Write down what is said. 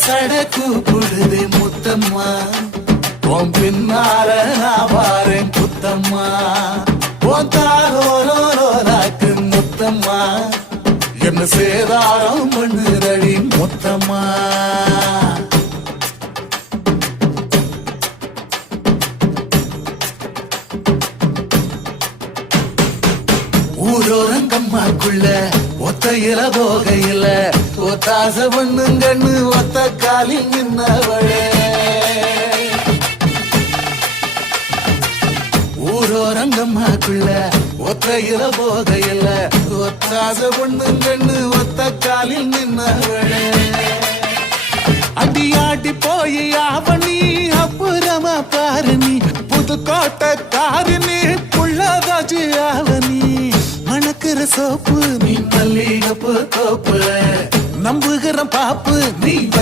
சடக்கு புடுது முத்தம்மா உன் பின்னால நான் வாரேன் புத்தம்மா உன் தாரோராக்கு முத்தம்மா என்ன சேதாரம் பண்ணுறடி முத்தம்மா ஊரோரங்கம்மாக்குள்ள ஒத்தையில போகையில ஒத்தாச பண்ணுங்கன்னு ஒத்த காலி நின்னவளே ஊரோரங்கம்மாக்குள்ள ஒத்தையில போகையில ஒத்தாச பண்ணுங்கன்னு ஒத்த காலில் நின்னவளே அடியாடி போய் ஆவணி அப்புறமா பாரு நீ புதுக்கோட்டை காரினி புள்ளதாச்சு ஆவணி மணக்கிற சோப்பு நீ மல்லிகப்பு தோப்பு நம்புகிற பாப்பு நீ